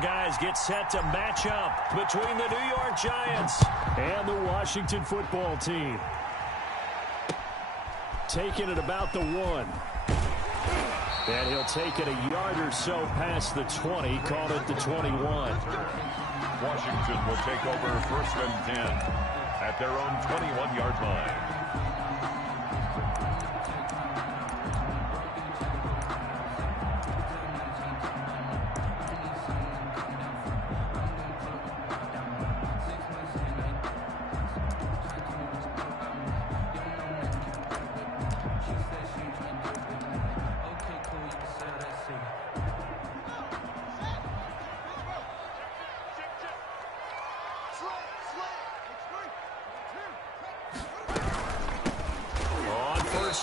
guys get set to match up between the New York Giants and the Washington football team. Taking it about the 1. And he'll take it a yard or so past the 20, called it the 21. Washington will take over 1st and 10 at their own 21-yard line.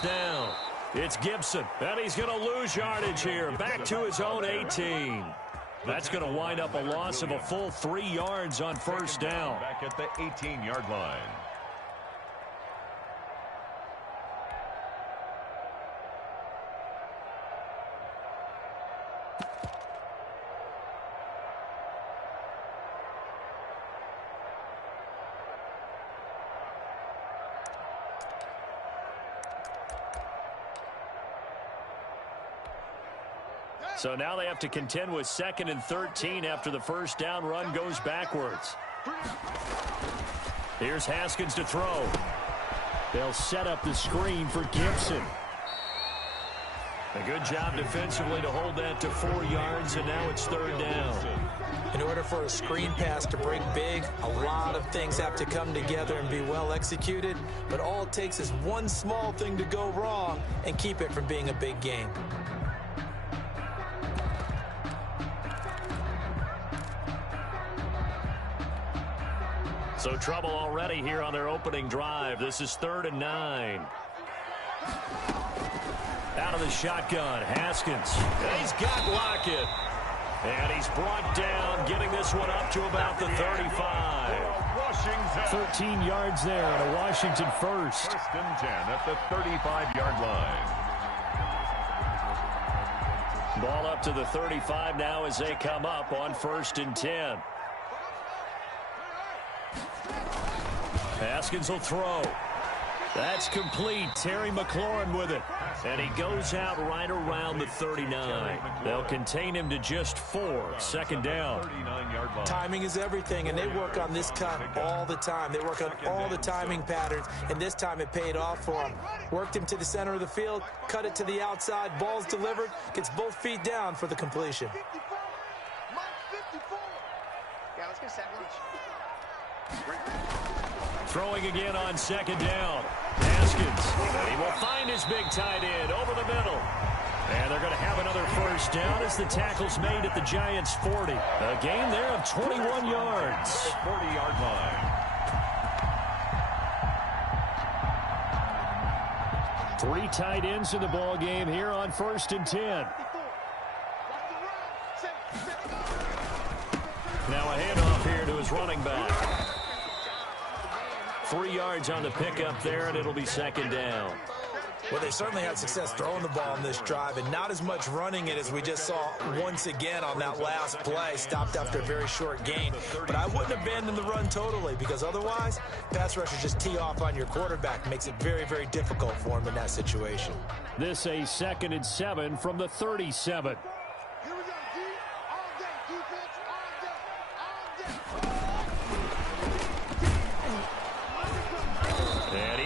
Down. It's Gibson, and he's going to lose yardage here. Back to his own 18. That's going to wind up a loss of a full 3 yards on 1st down. Back at the 18-yard line. So now they have to contend with 2nd and 13 after the 1st down run goes backwards. Here's Haskins to throw. They'll set up the screen for Gibson. A good job defensively to hold that to 4 yards, and now it's 3rd down. In order for a screen pass to break big, a lot of things have to come together and be well executed, but all it takes is one small thing to go wrong and keep it from being a big game. So trouble already here on their opening drive. This is 3rd and 9. Out of the shotgun, Haskins. And he's got Lockett. And he's brought down, getting this one up to about the 35. 13 yards there and a Washington first. 1st and 10 at the 35-yard line. Ball up to the 35 now as they come up on 1st and 10. Haskins will throw. That's complete. Terry McLaurin with it. And he goes out right around the 39. They'll contain him to just 4. 2nd down. Timing is everything, and they work on this cut all the time. They work on all the timing patterns, and this time it paid off for him. Worked him to the center of the field, cut it to the outside, ball's delivered, gets both feet down for the completion. Throwing again on 2nd down. Haskins. And he will find his big tight end over the middle. And they're going to have another 1st down as the tackle's made at the Giants' 40. A gain there of 21 yards. 40-yard line. 3 tight ends in the ball game here on 1st and 10. Now a handoff here to his running back. 3 yards on the pickup there, and it'll be 2nd down. Well, they certainly had success throwing the ball on this drive, and not as much running it as we just saw once again on that last play. Stopped after a very short gain. But I wouldn't abandon the run totally, because otherwise, pass rushers just tee off on your quarterback. Makes it very, very difficult for him in that situation. This a 2nd and 7 from the 37.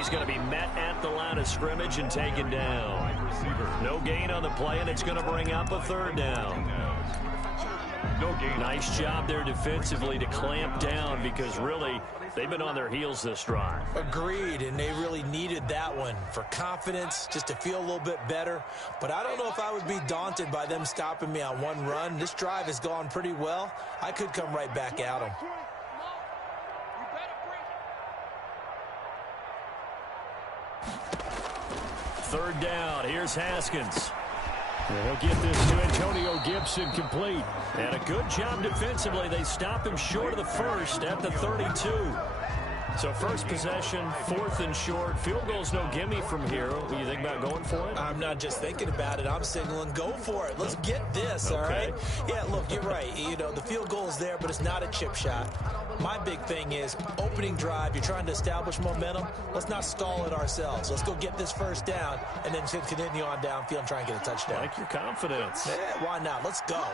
Going to be met at the line of scrimmage and taken down. No gain on the play, and it's going to bring up a 3rd down. No gain. Nice job there defensively to clamp down, because really they've been on their heels this drive. Agreed, and they really needed that one for confidence, just to feel a little bit better. But I don't know if I would be daunted by them stopping me on one run. This drive has gone pretty well. I could come right back at them. 3rd down. Here's Haskins. And he'll get this to Antonio Gibson complete. And a good job defensively. They stop him short of the 1st at the 32. So first possession, 4th and short. Field goal's no gimme from here. What do you think about going for it? I'm not just thinking about it. I'm signaling go for it. Let's get this, all right? Yeah, look, you're right. You know, the field goal's there, but it's not a chip shot. My big thing is opening drive. You're trying to establish momentum. Let's not stall it ourselves. Let's go get this first down and then continue on downfield and try and get a touchdown. I like your confidence. Yeah, why not? Let's go.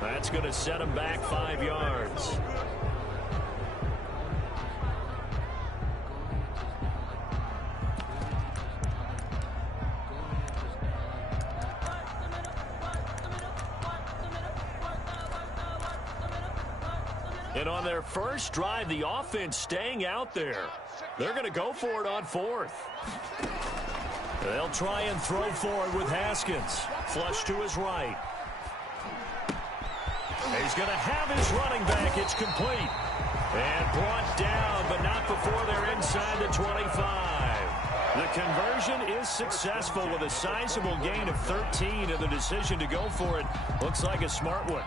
That's going to set him back 5 yards. And on their first drive, the offense staying out there. They're going to go for it on 4th. They'll try and throw forward with Haskins. Flush to his right. He's going to have his running back. It's complete. And brought down, but not before they're inside the 25. The conversion is successful with a sizable gain of 13, and the decision to go for it looks like a smart one.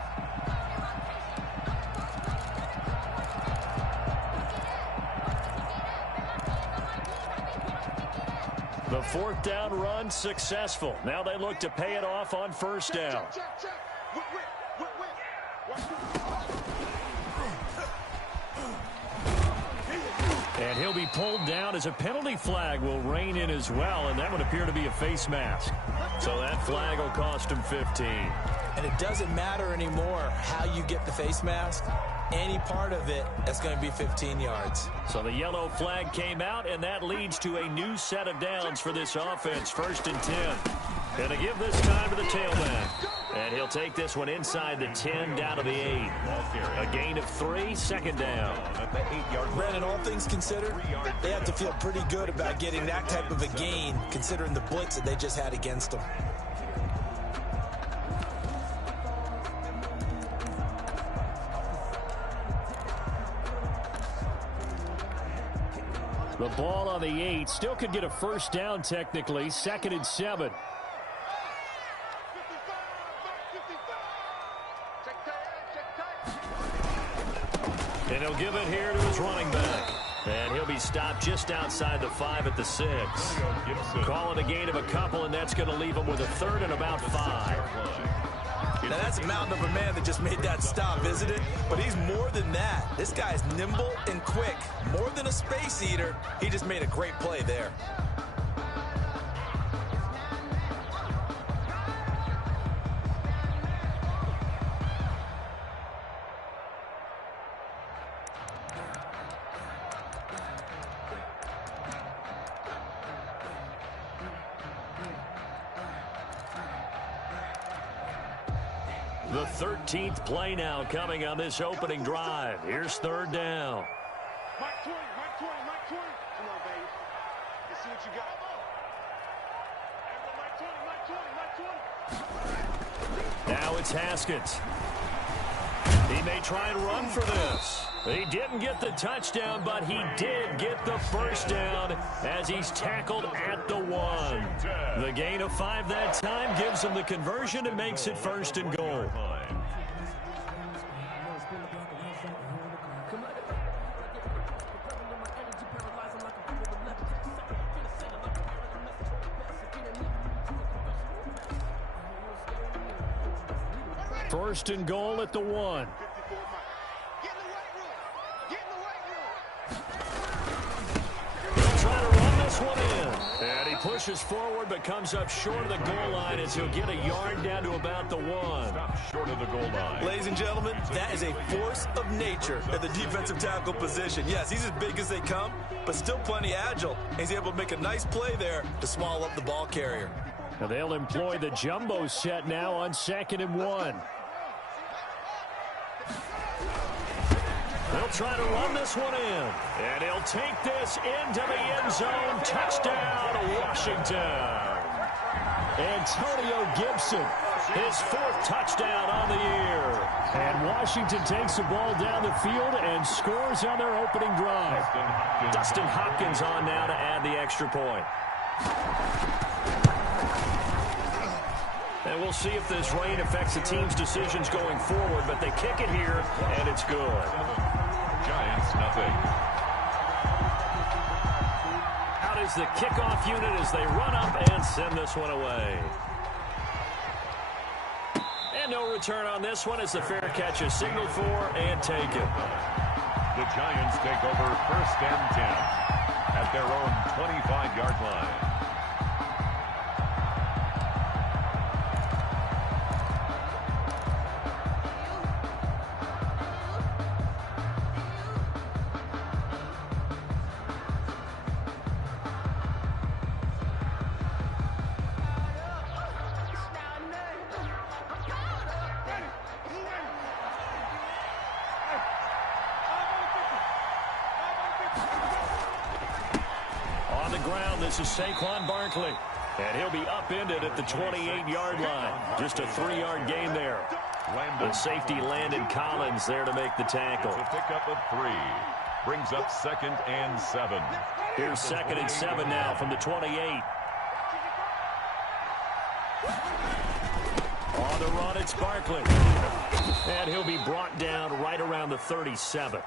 The 4th down run successful. Now they look to pay it off on 1st down. And he'll be pulled down as a penalty flag will rein in as well, and that would appear to be a face mask. So that flag will cost him 15. And it doesn't matter anymore how you get the face mask. Any part of it, that's going to be 15 yards. So the yellow flag came out, and that leads to a new set of downs for this offense. 1st and 10. Going to give this time to the tailback. And he'll take this one inside the 10 down to the 8. A gain of 3, 2nd down. Brandon, all things considered, they have to feel pretty good about getting that type of a gain considering the blitz that they just had against them. The ball on the 8. Still could get a 1st down technically. 2nd and 7. And he'll give it here to his running back. And he'll be stopped just outside the 5 at the 6. Call it a gain of a couple, and that's going to leave him with a 3rd and about 5. Now, that's a mountain of a man that just made that stop, isn't it? But he's more than that. This guy's nimble and quick. More than a space eater. He just made a great play there. The 13th play now coming on this opening drive. Here's 3rd down. Mike 20, Mike 20, Mike 20. Come on, baby. Let's see what you got. Mike 20, Mike 20, Mike 20. Now it's Haskins. He may try and run for this. He didn't get the touchdown, but he did get the 1st down as he's tackled at the 1. The gain of 5 that time gives him the conversion and makes it 1st and goal. First and goal at the 1. He'll try to run this one in. And he pushes forward but comes up short of the goal line as he'll get a yard down to about the 1. Stop short of the goal line. Ladies and gentlemen, that is a force of nature at the defensive tackle position. Yes, he's as big as they come, but still plenty agile. He's able to make a nice play there to swallow up the ball carrier. Now they'll employ the jumbo set now on 2nd and 1. They'll try to run this one in. And he'll take this into the end zone. Touchdown, Washington. Antonio Gibson his 4th touchdown on the year. And Washington takes the ball down the field and scores on their opening drive. Dustin Hopkins on now to add the extra point. And we'll see if this rain affects the team's decisions going forward, but they kick it here, and it's good. Giants, nothing. Out is the kickoff unit as they run up and send this one away. And no return on this one as the fair catch is signaled for and taken. The Giants take over 1st and 10 at their own 25-yard line. This is Saquon Barkley, and he'll be upended at the 28-yard line. Just a 3-yard gain there. The safety Landon Collins there to make the tackle. It's a pickup of 3. Brings up 2nd and 7. Here's 2nd and 7 now from the 28. On the run, it's Barkley. And he'll be brought down right around the 37.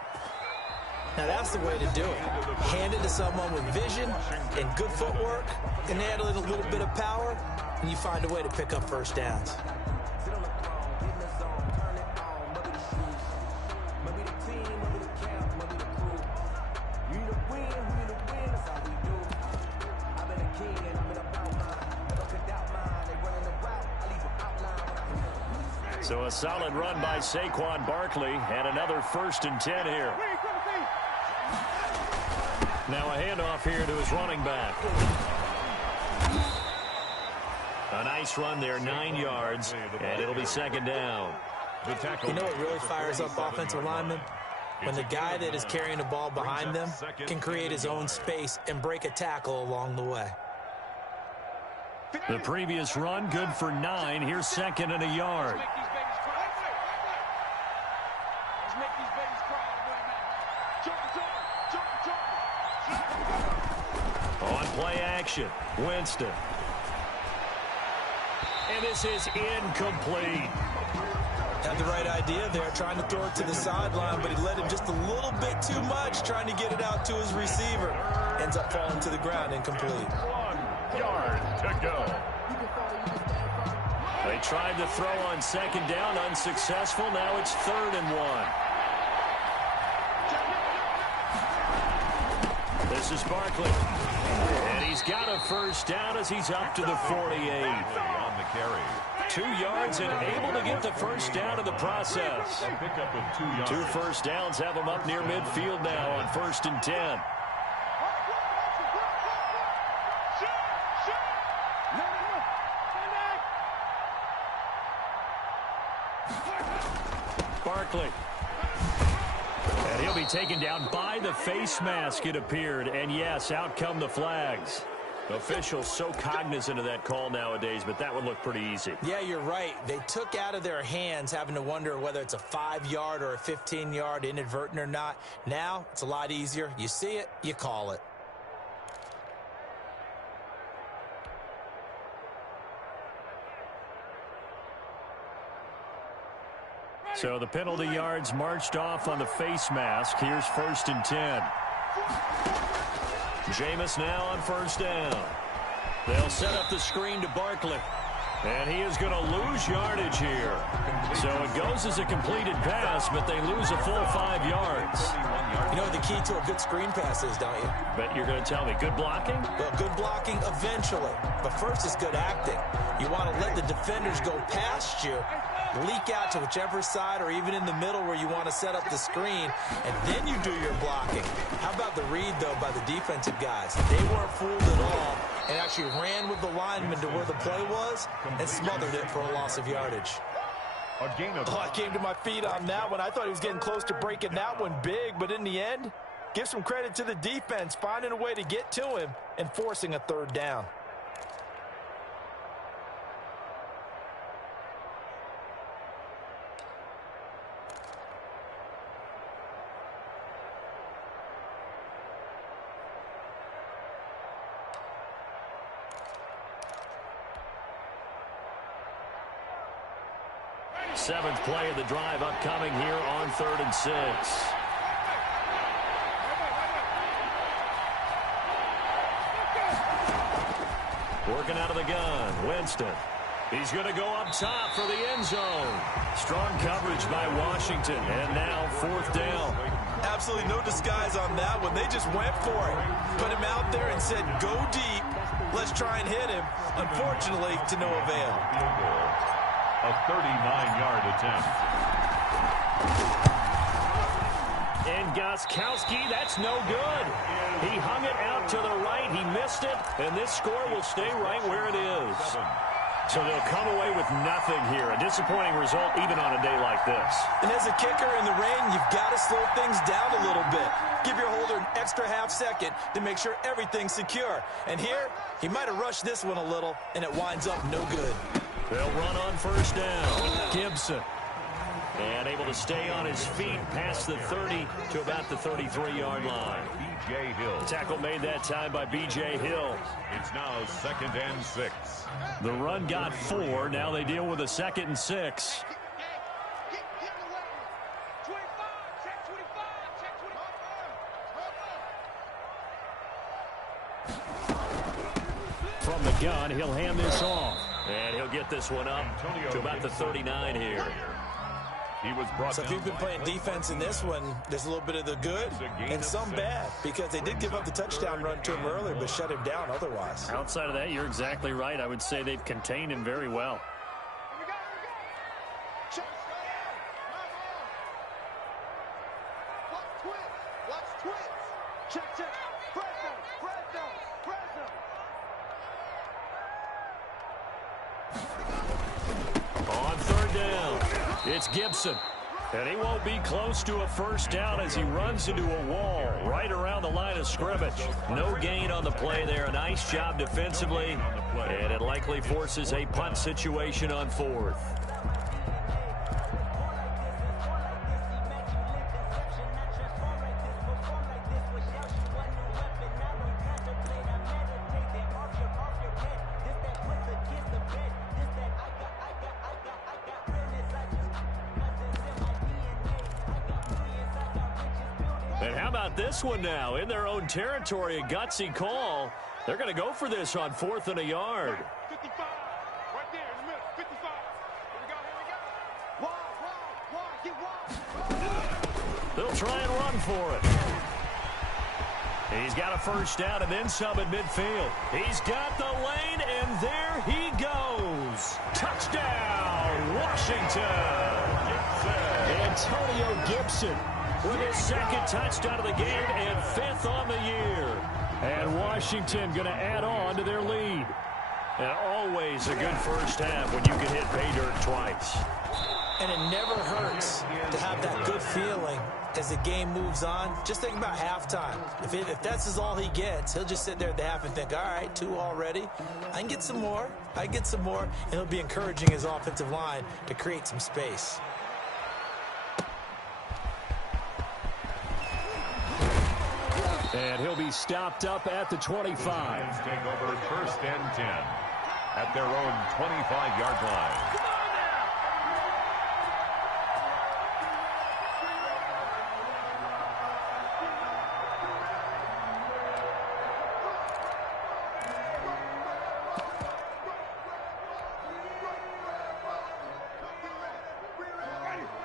Now, that's the way to do it. Hand it to someone with vision and good footwork, and add a little bit of power, and you find a way to pick up 1st downs. So a solid run by Saquon Barkley, and another 1st and 10 here. Now a handoff here to his running back. A nice run there, 9 yards, and it'll be 2nd down. You know what really fires up offensive linemen? When the guy that is carrying the ball behind them can create his own space and break a tackle along the way. The previous run, good for 9. Here's 2nd and a yard. On play action, Winston. And this is incomplete. Had the right idea there, trying to throw it to the sideline, but he let him just a little bit too much, trying to get it out to his receiver. Ends up falling to the ground, incomplete. 1 yard to go. They tried to throw on 2nd down, unsuccessful. Now it's 3rd and 1. This is Barkley. And he's got a 1st down as he's up to the 48. On the carry. 2 yards and able to get the 1st down in the process. A pickup of 2 yards. 2 1st downs have him up near midfield now on 1st and 10. Barkley. And he'll be taken down by the face mask, it appeared. And yes, out come the flags. Officials so cognizant of that call nowadays, but that would look pretty easy. Yeah, you're right. They took out of their hands having to wonder whether it's a 5-yard or a 15-yard inadvertent or not. Now, it's a lot easier. You see it, you call it. So the penalty yards marched off on the face mask. Here's 1st and 10. Jameis now on 1st down. They'll set up the screen to Barkley. And he is going to lose yardage here. So it goes as a completed pass, but they lose a full 5 yards. You know what the key to a good screen pass is, don't you? Bet you're going to tell me. Good blocking? Well, good blocking eventually. But first is good acting. You want to let the defenders go past you, leak out to whichever side or even in the middle where you want to set up the screen, and then you do your blocking. How about the read, though, by the defensive guys? They weren't fooled at all and actually ran with the lineman to where the play was and smothered it for a loss of yardage. A gain of I came to my feet on that one. I thought he was getting close to breaking that one big, but in the end, give some credit to the defense, finding a way to get to him and forcing a 3rd down. Seventh play of the drive upcoming here on 3rd and 6. Working out of the gun, Winston. He's going to go up top for the end zone. Strong coverage by Washington, and now 4th down. Absolutely no disguise on that one. They just went for it. Put him out there and said, go deep. Let's try and hit him. Unfortunately, to no avail. A 39-yard attempt. And Gostkowski, that's no good. He hung it out to the right. He missed it, and this score will stay right where it is. So they'll come away with nothing here. A disappointing result even on a day like this. And as a kicker in the rain, you've got to slow things down a little bit. Give your holder an extra half second to make sure everything's secure. And here, he might have rushed this one a little, and it winds up no good. They'll run on 1st down. Gibson. And able to stay on his feet past the 30 to about the 33-yard line. B.J. Hill. Tackle made that time by B.J. Hill. It's now 2nd and 6. The run got 4. Now they deal with a 2nd and 6. From the gun, he'll hand this off. And he'll get this one up to about the 39 here. He was brought So if you've been playing defense in this one, there's a little bit of the good and some bad, because they did give up the touchdown run to him earlier, but shut him down otherwise. Outside of that, you're exactly right. I would say they've contained him very well. On 3rd down, it's Gibson. And he won't be close to a 1st down as he runs into a wall right around the line of scrimmage. No gain on the play there. A nice job defensively. And it likely forces a punt situation on 4th. And how about this one now? In their own territory, a gutsy call. They're going to go for this on 4th and a yard. 55, right there in the middle, 55. Here we go, get wide. They'll try and run for it. He's got a 1st down and then some at midfield. He's got the lane, and there he goes. Touchdown, Washington. Antonio Gibson with his 2nd touchdown of the game and 5th on the year. And Washington going to add on to their lead. And always a good 1st half when you can hit pay dirt twice. And it never hurts to have that good feeling as the game moves on. Just think about halftime. If that's all he gets, he'll just sit there at the half and think, all right, 2 already. I can get some more. And he'll be encouraging his offensive line to create some space. And he'll be stopped up at the 25. Take over 1st and 10 at their own 25-yard line.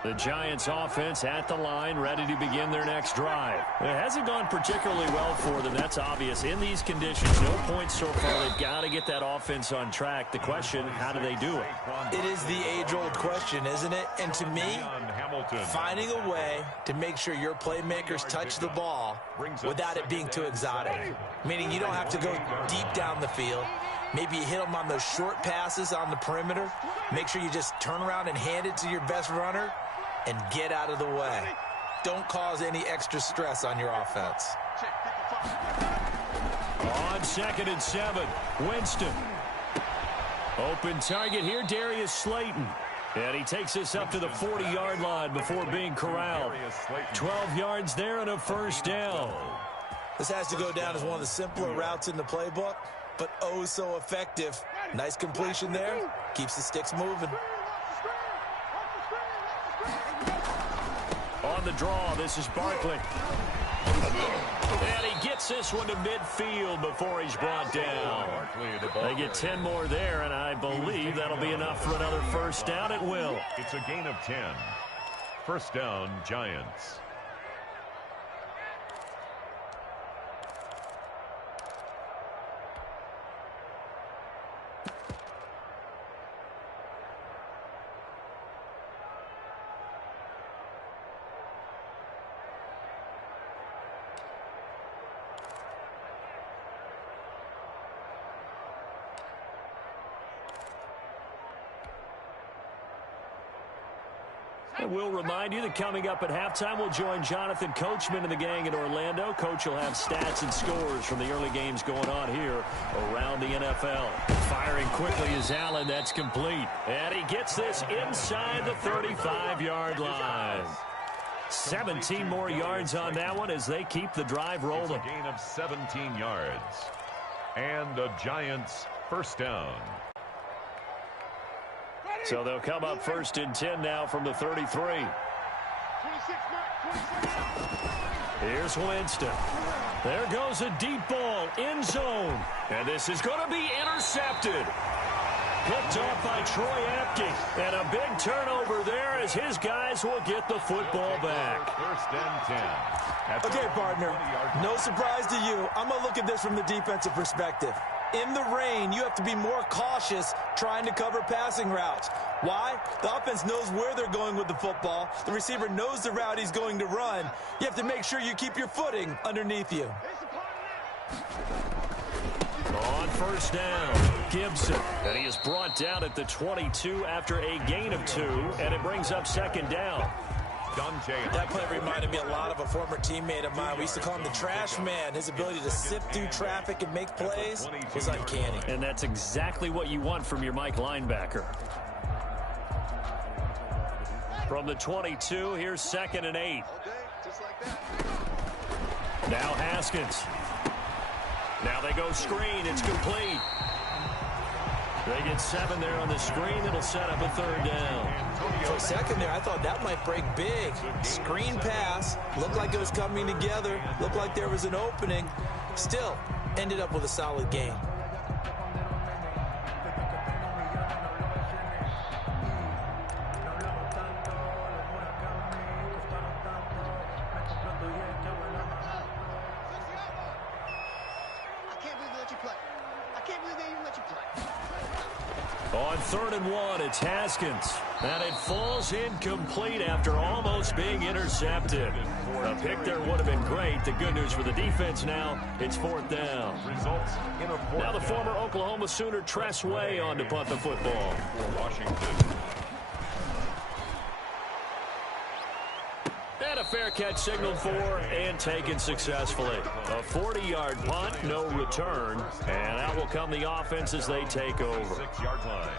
The Giants offense at the line, ready to begin their next drive. It hasn't gone particularly well for them. That's obvious. In these conditions, no points so far. They've got to get that offense on track. The question, how do they do it? It is the age-old question, isn't it? And to me, finding a way to make sure your playmakers touch the ball without it being too exotic. Meaning you don't have to go deep down the field. Maybe you hit them on those short passes on the perimeter. Make sure you just turn around and hand it to your best runner and get out of the way. Don't cause any extra stress on your offense. On 2nd and 7, Winston. Open target here, Darius Slayton. And he takes this up to the 40-yard line before being corralled. 12 yards there and a 1st down. This has to go down as one of the simpler routes in the playbook, but oh so effective. Nice completion there. Keeps the sticks moving. On the draw, this is Barkley. And he gets this one to midfield before he's brought down. They get 10 more there, and I believe that'll be enough for another first down. It will. It's a gain of 10. First down, Giants. And we'll remind you that coming up at halftime, we'll join Jonathan Coachman and the gang in Orlando. Coach will have stats and scores from the early games going on here around the NFL. Firing quickly is Allen. That's complete. And he gets this inside the 35-yard line. 17 more yards on that one as they keep the drive rolling. It's a gain of 17 yards. And the Giants first down. So they'll come up first and 10 now from the 33. 26, Matt, 26. Here's Winston. There goes a deep ball, end zone. And this is going to be intercepted. Picked off by Troy Apke. And a big turnover there as his guys will get the football back. First and 10. Okay, partner, no surprise to you. I'm going to look at this from the defensive perspective. In the rain, you have to be more cautious trying to cover passing routes. Why? The offense knows where they're going with the football. The receiver knows the route he's going to run. You have to make sure you keep your footing underneath you. On first down, Gibson. And he is brought down at the 22 after a gain of 2, and it brings up second down. That play reminded me a lot of a former teammate of mine. We used to call him the trash man. His ability to sift through traffic and make plays was uncanny. And that's exactly what you want from your Mike linebacker. From the 22, here's second and 8. Now Haskins. Now they go screen. It's complete. They get 7 there on the screen. It'll set up a third down. For a second there, I thought that might break big. Screen pass. Looked like it was coming together. Looked like there was an opening. Still, ended up with a solid game. On 3rd and 1, it's Haskins. And it falls incomplete after almost being intercepted. A pick there would have been great. The good news for the defense now, it's 4th down. Results in a fourth now the down. former Oklahoma Sooner Tress Way on to punt the football. Washington. And a fair catch signaled for and taken successfully. A 40-yard punt, no return. And out will come the offense as they take over. 6-yard line.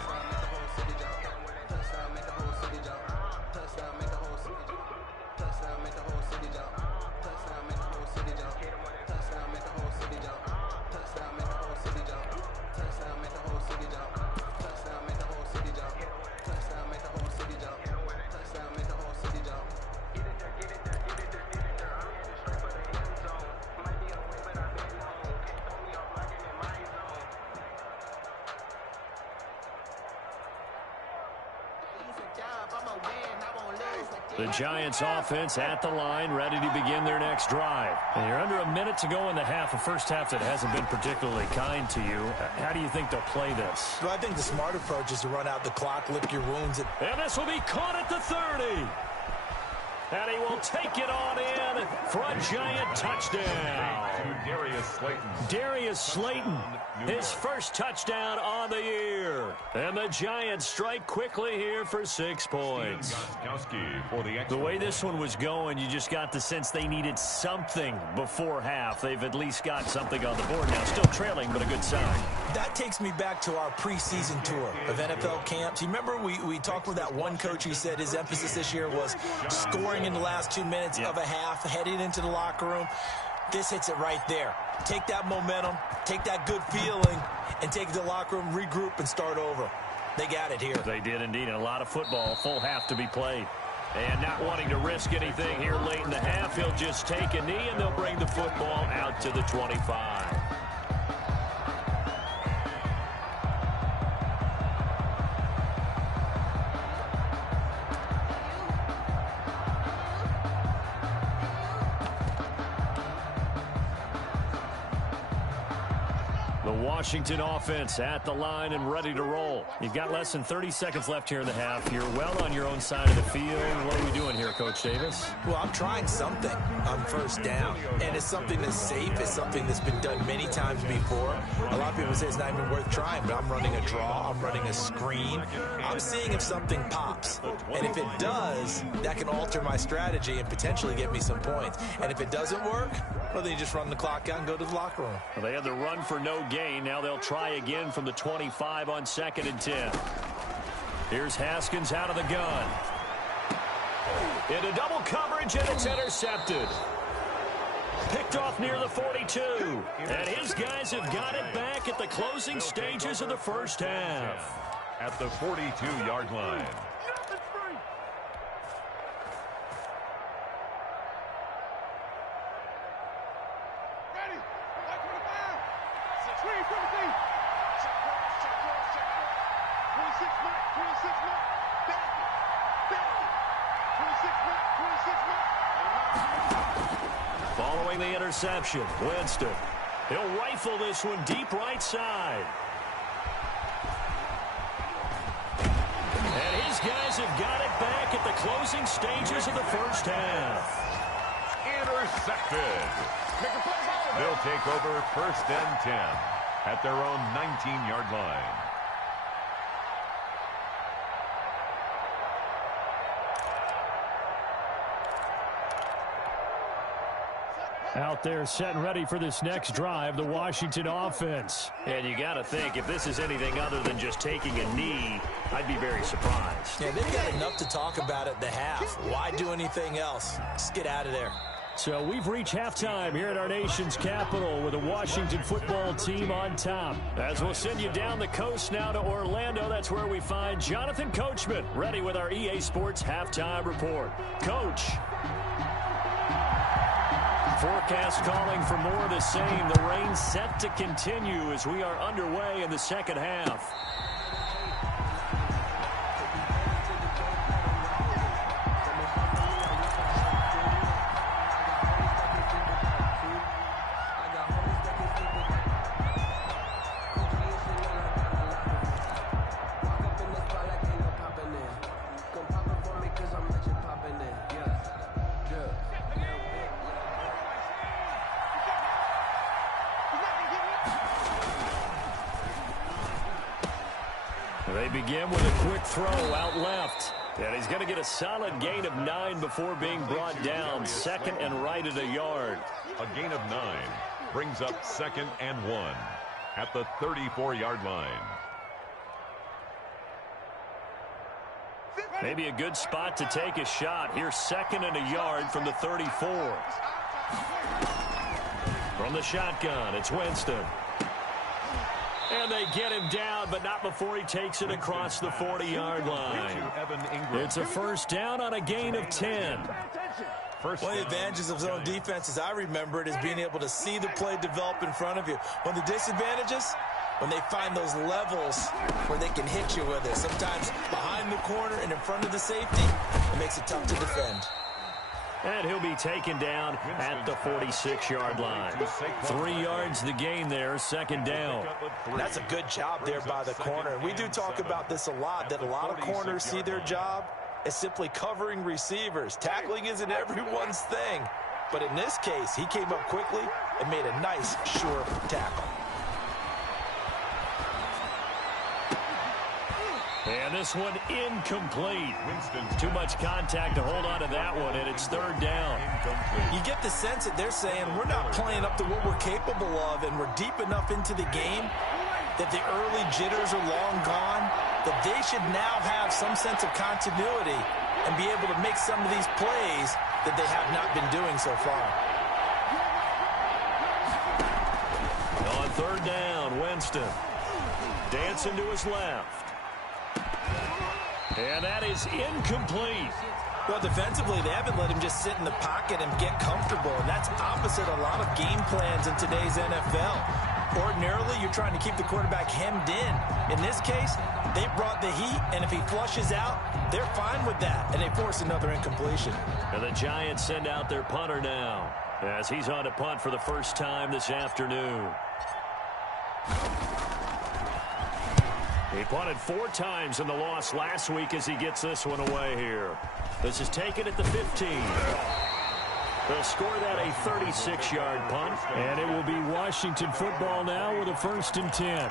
The Giants offense at the line, ready to begin their next drive. And you're under a minute to go in the half, a first half that hasn't been particularly kind to you. How do you think they'll play this? Well, I think the smart approach is to run out the clock, lick your wounds. And this will be caught at the 30. And he will take it on in for a Giant touchdown. Darius Slayton. Darius Slayton, his first touchdown on the year. And the Giants strike quickly here for 6 points. For the way this one was going, you just got the sense they needed something before half. They've at least got something on the board now. Still trailing, but a good sign. That takes me back to our preseason tour of NFL camps. You remember we talked with that one coach who said his emphasis this year was scoring in the last 2 minutes of a half, heading into the locker room. This hits it right there. Take that momentum, take that good feeling, and take it to the locker room, regroup, and start over. They got it here. They did indeed, and a lot of football, full half to be played. And not wanting to risk anything here late in the half, he'll just take a knee, and they'll bring the football out to the 25. Washington offense at the line and ready to roll. You've got less than 30 seconds left here in the half. You're well on your own side of the field. What are we doing here, Coach Davis? Well, I'm trying something on first down, and it's something that's safe. It's something that's been done many times before. A lot of people say it's not even worth trying, but I'm running a draw. I'm running a screen. I'm seeing if something pops, and if it does, that can alter my strategy and potentially get me some points. And if it doesn't work, well, then you just run the clock out and go to the locker room. Well, they had the run for no gain. Now they'll try again from the 25 on 2nd and 10. Here's Haskins out of the gun. Into double coverage, and it's intercepted. Picked off near the 42. And his guys have got it back at the closing stages of the first half. At the 42-yard line. Following the interception, Winston. He'll rifle this one deep right side. And his guys have got it back at the closing stages of the first half. Intercepted. They'll take over 1st and 10 at their own 19-yard line. Out there set and ready for this next drive, the Washington offense. And you got to think, if this is anything other than just taking a knee, I'd be very surprised. Yeah, they've got enough to talk about at the half. Why do anything else? Just get out of there. So we've reached halftime here at our nation's capital with the Washington football team on top. As we'll send you down the coast now to Orlando, that's where we find Jonathan Coachman ready with our EA Sports halftime report. Coach. Forecast calling for more of the same. The rain set to continue as we are underway in the second half. They begin with a quick throw out left. And he's going to get a solid gain of 9 before being brought down. 2nd and right at a yard. A gain of 9 brings up 2nd and 1 at the 34-yard line. Maybe a good spot to take a shot. Here's 2nd and a yard from the 34. From the shotgun, it's Winston. And they get him down, but not before he takes it across the 40-yard line. It's a first down on a gain of 10. One of the advantages of zone defense, as I remember it, is being able to see the play develop in front of you. One of the disadvantages, when they find those levels where they can hit you with it. Sometimes behind the corner and in front of the safety, it makes it tough to defend. And he'll be taken down at the 46-yard line. 3 yards the gain there, 2nd down. That's a good job there by the corner. And we do talk about this a lot, that a lot of corners see their job as simply covering receivers. Tackling isn't everyone's thing. But in this case, he came up quickly and made a nice, sure tackle. And this one incomplete. Too much contact to hold on to that one, and it's 3rd down. You get the sense that they're saying we're not playing up to what we're capable of, and we're deep enough into the game that the early jitters are long gone, that they should now have some sense of continuity and be able to make some of these plays that they have not been doing so far. On 3rd down, Winston dancing to his left. And that is incomplete. Well, defensively, they haven't let him just sit in the pocket and get comfortable, and that's opposite a lot of game plans in today's NFL. Ordinarily, you're trying to keep the quarterback hemmed in. In this case, they brought the heat, and if he flushes out, they're fine with that, and they force another incompletion. And the Giants send out their punter now, as he's on to punt for the first time this afternoon. He punted 4 times in the loss last week as he gets this one away here. This is taken at the 15. They'll score that a 36-yard punt. And it will be Washington football now with a 1st and 10.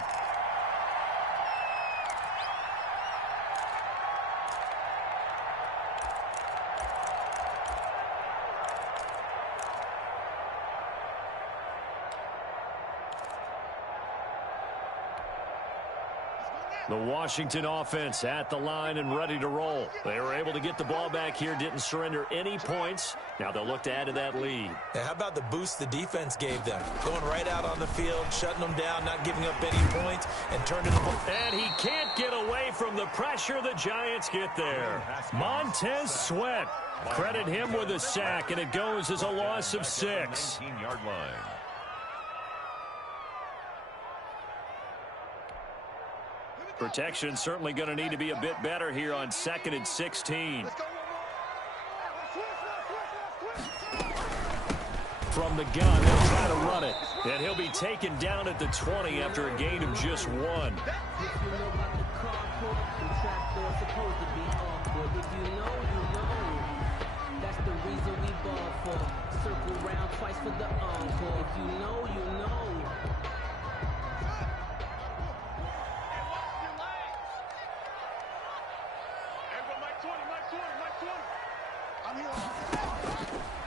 The Washington offense at the line and ready to roll. They were able to get the ball back here, didn't surrender any points. Now they'll look to add to that lead. Yeah, how about the boost the defense gave them? Going right out on the field, shutting them down, not giving up any points, and turning the ball. And he can't get away from the pressure the Giants get there. Montez Sweat. Credit him with a sack, and it goes as a loss of 6. 19-yard line. Protection certainly going to need to be a bit better here on 2nd and 16. From the gun, they'll try to run it. And he'll be taken down at the 20 after a gain of just 1.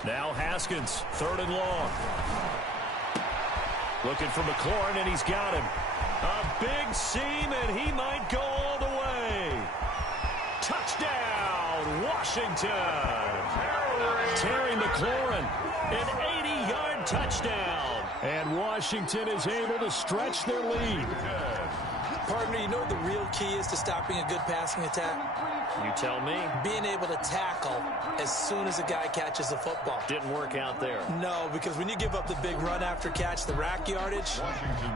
Now Haskins, 3rd and long. Looking for McLaurin, and he's got him. A big seam, and he might go all the way. Touchdown, Washington. Terry McLaurin, an 80-yard touchdown. And Washington is able to stretch their lead. Partner, you know what the real key is to stopping a good passing attack? You tell me. Being able to tackle as soon as a guy catches the football. Didn't work out there. No, because when you give up the big run after catch, the rack yardage,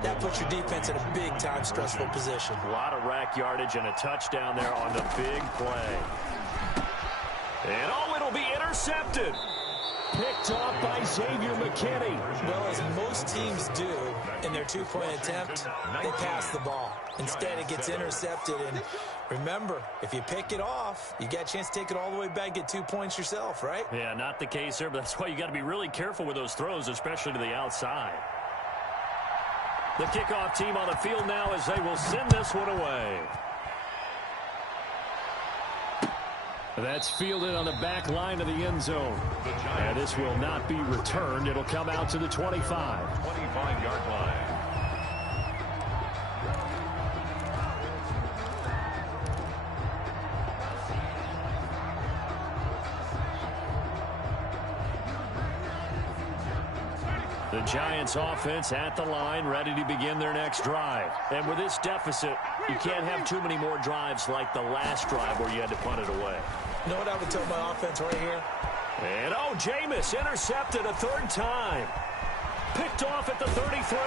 that puts your defense in a big-time stressful position. A lot of rack yardage and a touchdown there on the big play. And oh, it'll be intercepted. Picked off by Xavier McKinney. Well, as most teams do in their 2-point attempt, they pass the ball. Instead, it gets intercepted. And remember, if you pick it off, you got a chance to take it all the way back, get 2 points yourself, right? Yeah, not the case here, but that's why you got to be really careful with those throws, especially to the outside. The kickoff team on the field now as they will send this one away. That's fielded on the back line of the end zone. And this will not be returned. It'll come out to the 25. 25-yard line. The Giants offense at the line, ready to begin their next drive. And with this deficit, you can't have too many more drives like the last drive where you had to punt it away. You know what I would tell my offense right here? And oh, Jameis intercepted a 3rd time. Picked off at the 33.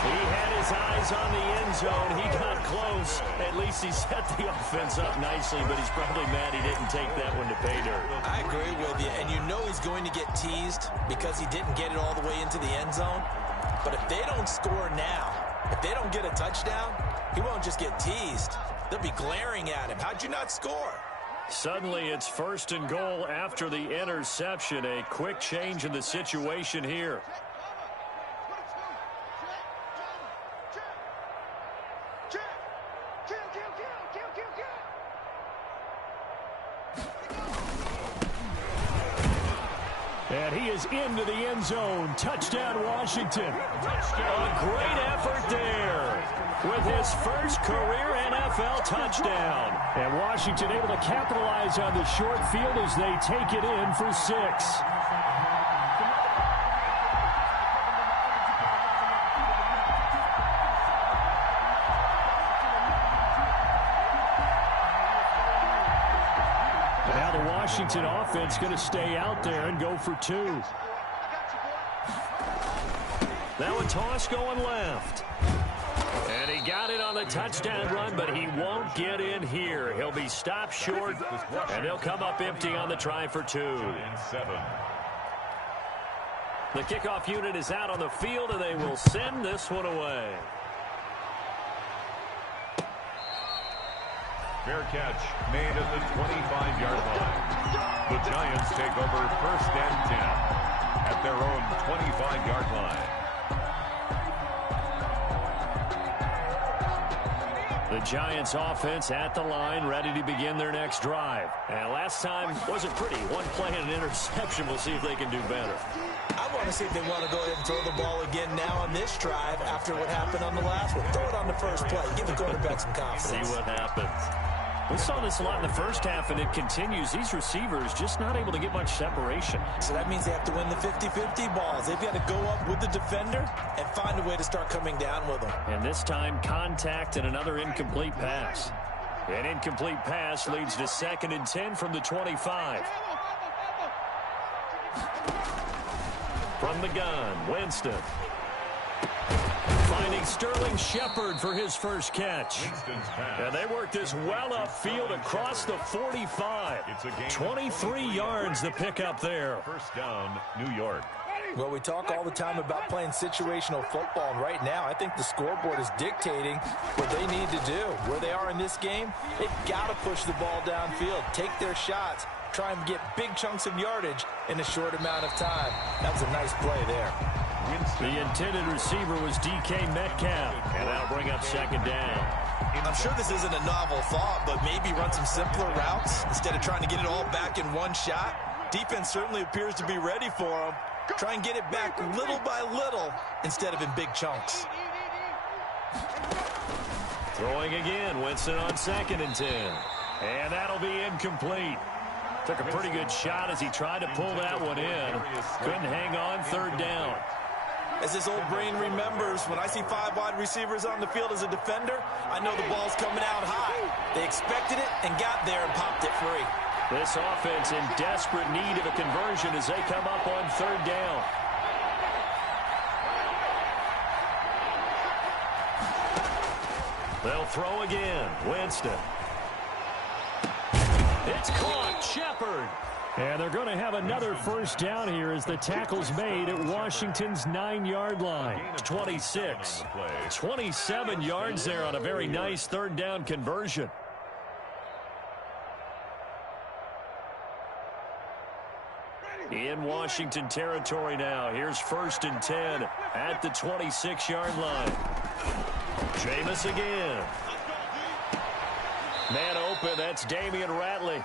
He had his eyes on the end zone. He got close. At least he set the offense up nicely, but he's probably mad he didn't take that one to pay dirt. I agree with you, and you know he's going to get teased because he didn't get it all the way into the end zone. But if they don't score now, if they don't get a touchdown, he won't just get teased. They'll be glaring at him. How'd you not score? Suddenly it's 1st and goal after the interception. A quick change in the situation here. And he is into the end zone. Touchdown, Washington. A great effort there with his first career NFL touchdown. And Washington able to capitalize on the short field as they take it in for 6. now the Washington offense going to stay out there and go for two. Now a toss going left. And he got it on the touchdown run, but he won't get in here. He'll be stopped short, and they'll come up empty on the try for two. The kickoff unit is out on the field, and they will send this one away. Fair catch made at the 25-yard line. The Giants take over 1st and 10 at their own 25-yard line. The Giants offense at the line, ready to begin their next drive. And last time wasn't pretty. One play and an interception. We'll see if they can do better. I want to see if they want to go ahead and throw the ball again now on this drive after what happened on the last one. Throw it on the first play. Give the quarterback some confidence. See what happens. We saw this a lot in the first half, and it continues. These receivers just not able to get much separation. So that means they have to win the 50-50 balls. They've got to go up with the defender and find a way to start coming down with them. And this time, contact and another incomplete pass. An incomplete pass leads to 2nd and 10 from the 25. From the gun, Winston. Finding Sterling Shepard for his first catch. And they work this well upfield across the 45. 23 yards to pick up there. 1st down, New York. Well, we talk all the time about playing situational football, and right now I think the scoreboard is dictating what they need to do. Where they are in this game, they've got to push the ball downfield, take their shots, try and get big chunks of yardage in a short amount of time. That was a nice play there. The intended receiver was DK Metcalf, and that'll bring up 2nd down. I'm sure this isn't a novel thought, but maybe run some simpler routes instead of trying to get it all back in one shot. Defense certainly appears to be ready for them. Try and get it back little by little instead of in big chunks. Throwing again, Winston on 2nd and 10. And that'll be incomplete. Took a pretty good shot as he tried to pull that one in. Couldn't hang on, 3rd down. As this old brain remembers, when I see 5 wide receivers on the field as a defender, I know the ball's coming out high. They expected it and got there and popped it free. This offense in desperate need of a conversion as they come up on 3rd down. They'll throw again. Winston. It's caught. Shepard. And they're going to have another 1st down here as the tackle's made at Washington's 9-yard line. 26. 27 yards there on a very nice 3rd down conversion. In Washington territory now. Here's 1st and 10 at the 26-yard line. Jameis again. Man open, that's Damian Ratley.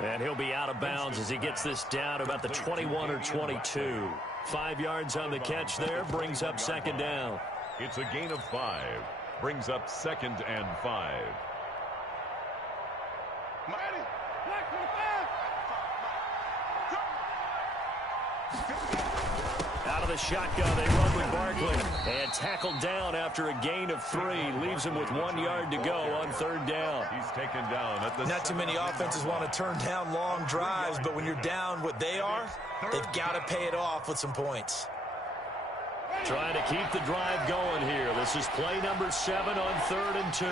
And he'll be out of bounds as he gets this down about the 21 or 22. 5 yards on the catch there, brings up 2nd down. It's a gain of 5. Brings up 2nd and 5. Out of the shotgun, they run with Barkley. And tackled down after a gain of 3. Leaves him with 1 yard to go on 3rd down. He's taken down at the... Not too many offenses want to turn down long drives, but when you're down what they are, they've got to pay it off with some points. Trying to keep the drive going here. This is play number 7 on 3rd and 2.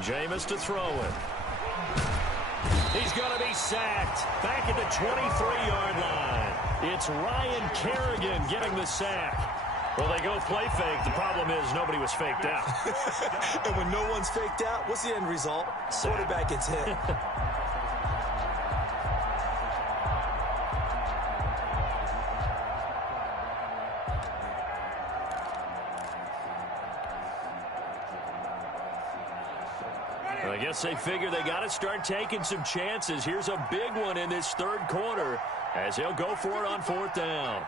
Jameis to throw it. He's going to be sacked. Back at the 23-yard line. It's Ryan Kerrigan getting the sack. Well, they go play fake. The problem is nobody was faked out. And when no one's faked out, what's the end result? Quarterback gets hit. I guess they figure they got to start taking some chances. Here's a big one in this 3rd quarter as he'll go for it on 4th down.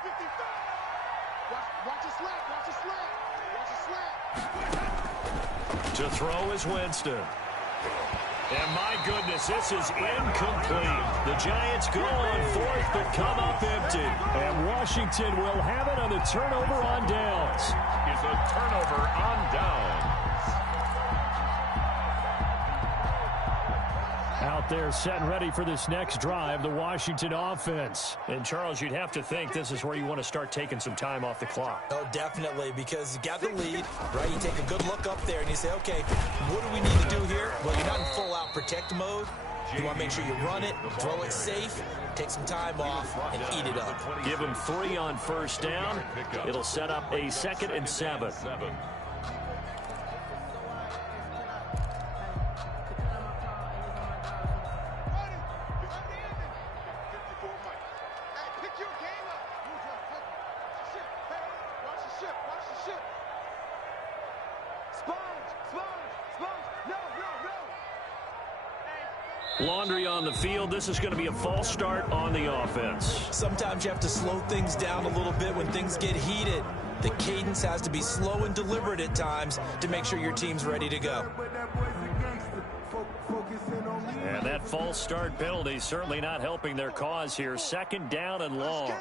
To throw is Winston. And my goodness, this is incomplete. The Giants go on fourth, but come up empty. And Washington will have it on the turnover on downs. It's a turnover on downs. Out there set and ready for this next drive, the Washington offense. And, Charles, you'd have to think this is where you want to start taking some time off the clock. Oh, definitely, because you got the lead, right? You take a good look up there and you say, okay, what do we need to do here? Well, you're not in full-out protect mode. You want to make sure you run it, throw it safe, take some time off, and eat it up. Give him 3 on first down. It'll set up a 2nd and 7. Laundry on the field. This is going to be a false start on the offense. Sometimes you have to slow things down a little bit when things get heated. The cadence has to be slow and deliberate at times to make sure your team's ready to go. And that false start penalty certainly not helping their cause here. 2nd down and long.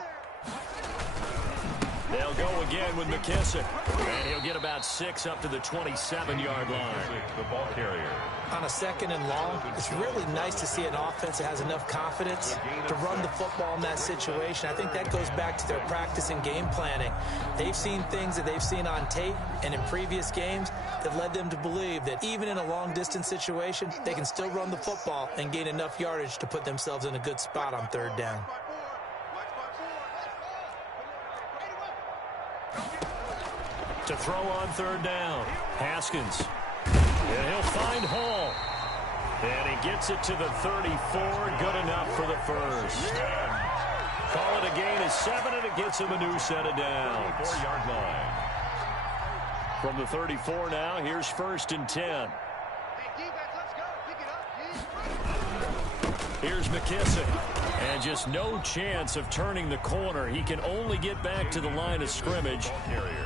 They'll go again with McKissick. And he'll get about 6 up to the 27-yard line. The ball carrier. On a 2nd and long, it's really nice to see an offense that has enough confidence to run the football in that situation. I think that goes back to their practice and game planning. They've seen things that they've seen on tape and in previous games that led them to believe that even in a long-distance situation, they can still run the football and gain enough yardage to put themselves in a good spot on 3rd down. To throw on 3rd down, Haskins. And he'll find Hall. And he gets it to the 34. Good enough for the first. Call it a gain of 7, and it gets him a new set of downs. 4-yard line. From the 34 now, here's 1st and 10. Here's McKissick. And just no chance of turning the corner. He can only get back to the line of scrimmage.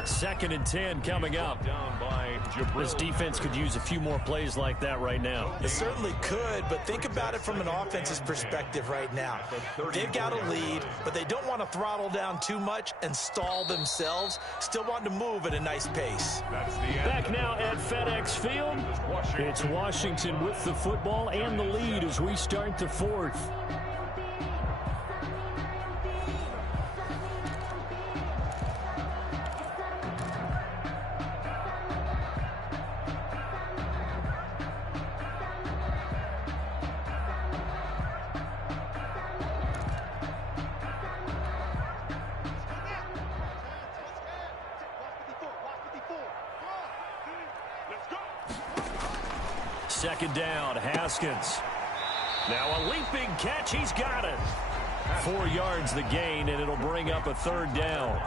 2nd and 10 coming up. This defense could use a few more plays like that right now. It certainly could, but think about it from an offense's perspective right now. They've got a lead, but they don't want to throttle down too much and stall themselves. Still want to move at a nice pace. Back now at FedEx Field. It's Washington with the football and the lead as we start the 4th. Second down, Haskins. Now a leaping catch, he's got it. 4 yards the gain, and it'll bring up a 3rd down.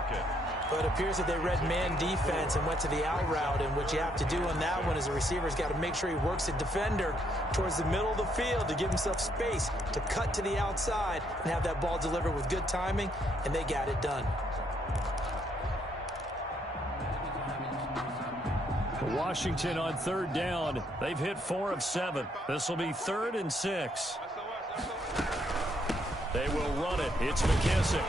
But it appears that they read man defense and went to the out route, and what you have to do on that one is the receiver's got to make sure he works the defender towards the middle of the field to give himself space to cut to the outside and have that ball delivered with good timing, and they got it done. Washington on 3rd down. They've hit 4 of 7. This will be 3rd and 6. They will run it. It's McKissick.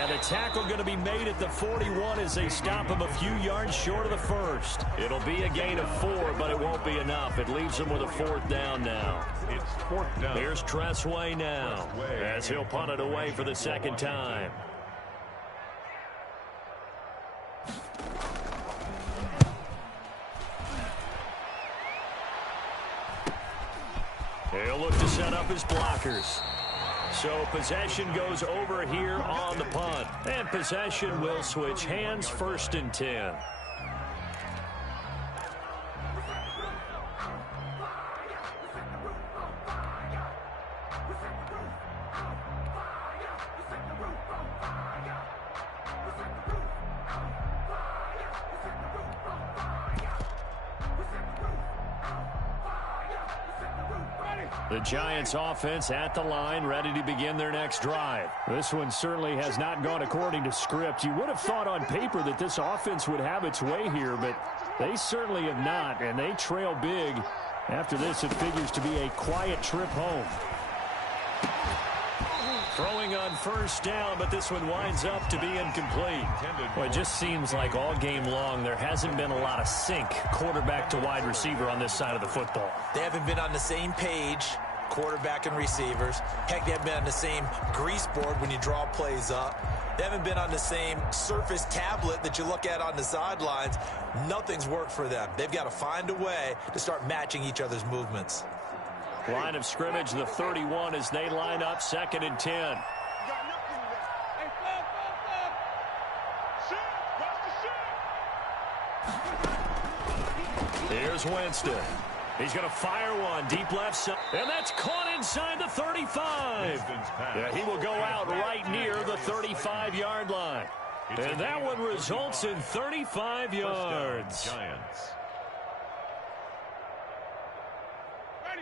And a tackle going to be made at the 41 as they stop him a few yards short of the first. It'll be a gain of 4, but it won't be enough. It leaves them with a 4th down now. It's 4th down. Here's Tressway now as he'll punt it away for the 2nd time. He'll look to set up his blockers. So possession goes over here on the punt. And possession will switch hands. 1st and 10. The Giants offense at the line, ready to begin their next drive. This one certainly has not gone according to script. You would have thought on paper that this offense would have its way here, but they certainly have not, and they trail big After this, it figures to be a quiet trip home. Throwing on first down, but this one winds up to be incomplete. Well, it just seems like all game long there hasn't been a lot of sync quarterback to wide receiver on this side of the football. They haven't been on the same page, quarterback and receivers. Heck, they haven't been on the same grease board when you draw plays up. They haven't been on the same surface tablet that you look at on the sidelines. Nothing's worked for them. They've got to find a way to start matching each other's movements. Line of scrimmage, the 31 as they line up, 2nd and 10. Here's Winston. He's going to fire one deep left side, and that's caught inside the 35. Yeah, he will go out right near the 35-yard line. And that one results in 35 yards.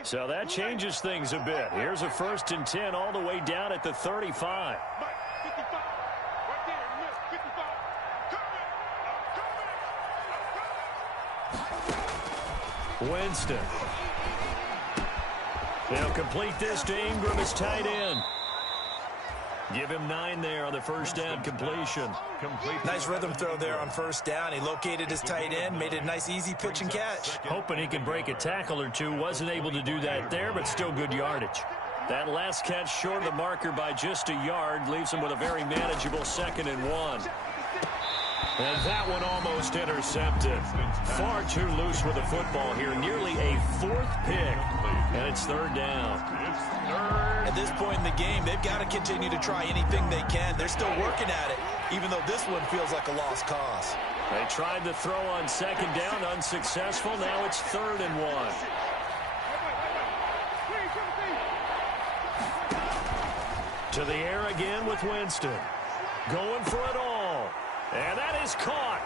So that changes things a bit. Here's a 1st and 10 all the way down at the 35. Winston. They'll complete this to Ingram as tight end. Give him 9 there on the first down completion. Nice rhythm throw there on first down. He located his tight end, made it a nice easy pitch and catch. Hoping he can break a tackle or two. Wasn't able to do that there, but still good yardage. That last catch short of the marker by just a yard leaves him with a very manageable 2nd and 1. And that one almost intercepted. Far too loose with the football here. Nearly a 4th pick. And it's 3rd down. At this point in the game, they've got to continue to try anything they can. They're still working at it, even though this one feels like a lost cause. They tried to throw on 2nd down, unsuccessful. Now it's 3rd and 1. To the air again with Winston. Going for it all. And that is caught.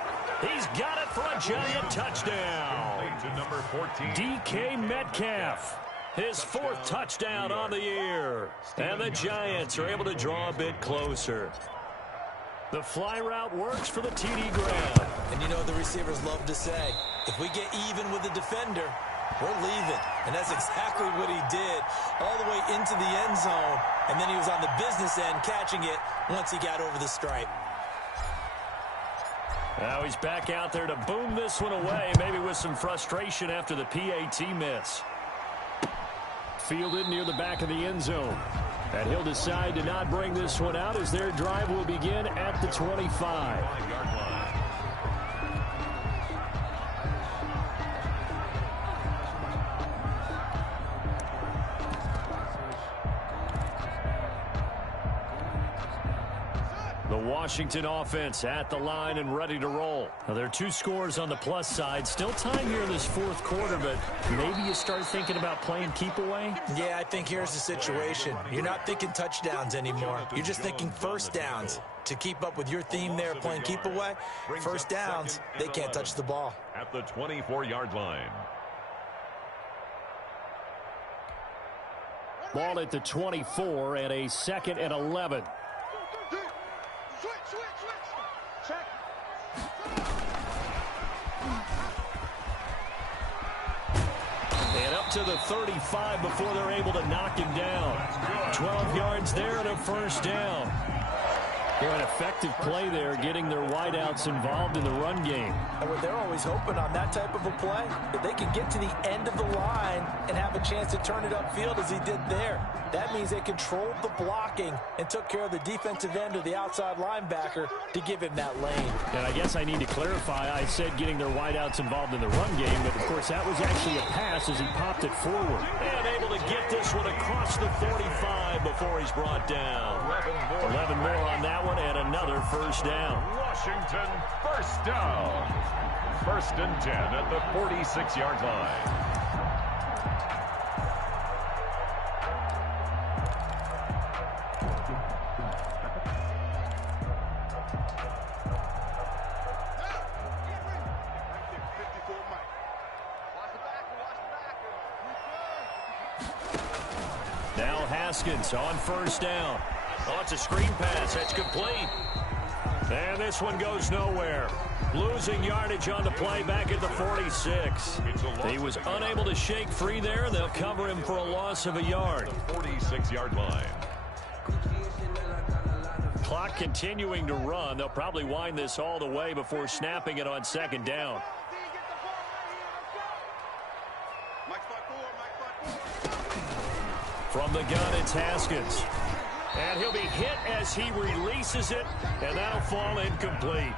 He's got it for a giant touchdown. Number 14. DK Metcalf. His 4th touchdown on the year. And the Giants are able to draw a bit closer. The fly route works for the TD grab. And you know the receivers love to say, if we get even with the defender, we're leaving. And that's exactly what he did, all the way into the end zone. And then he was on the business end catching it once he got over the stripe. Now he's back out there to boom this one away, maybe with some frustration after the PAT miss. Fielded near the back of the end zone. And he'll decide to not bring this one out as their drive will begin at the 25. The Washington offense at the line and ready to roll. Now, there are 2 scores on the plus side. Still time here in this 4th quarter, but maybe you start thinking about playing keep away? Yeah, I think here's the situation. You're not thinking touchdowns anymore. You're just thinking first downs. To keep up with your theme there, playing keep away, first downs, they can't touch the ball. At the 24-yard line. Ball at the 24 and a 2nd and 11. And up to the 35 before they're able to knock him down. 12 yards there and a first down. They're an effective play there, getting their wideouts involved in the run game. And they're always hoping on that type of a play, that they can get to the end of the line and have a chance to turn it upfield as he did there. That means they controlled the blocking and took care of the defensive end or the outside linebacker to give him that lane. And I guess I need to clarify, I said getting their wideouts involved in the run game, but of course that was actually a pass as he popped it forward. And able to get this one across the 45 before he's brought down. 11 more on that one and another first down. Washington, first down. 1st and 10 at the 46-yard line. Now Haskins on first down. Oh, it's a screen pass. That's complete. And this one goes nowhere. Losing yardage on the play back at the 46. He was unable to shake free there, and they'll cover him for a loss of a yard. 46-yard line. Clock continuing to run. They'll probably wind this all the way before snapping it on second down. From the gun, it's Haskins. And he'll be hit as he releases it, and that'll fall incomplete.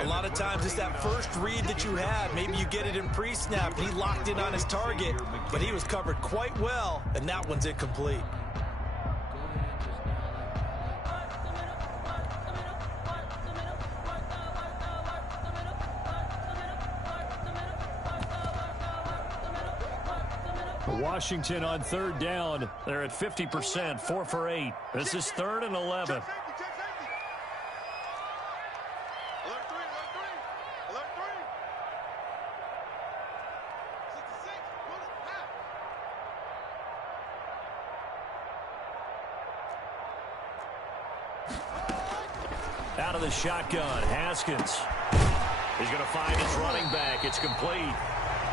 A lot of times it's that first read that you have. Maybe you get it in pre-snap. He locked in on his target, but he was covered quite well, and that one's incomplete. Washington on third down. They're at 50%, 4 for 8. This is 3rd and 11. Out of the shotgun, Haskins. He's going to find his running back. It's complete.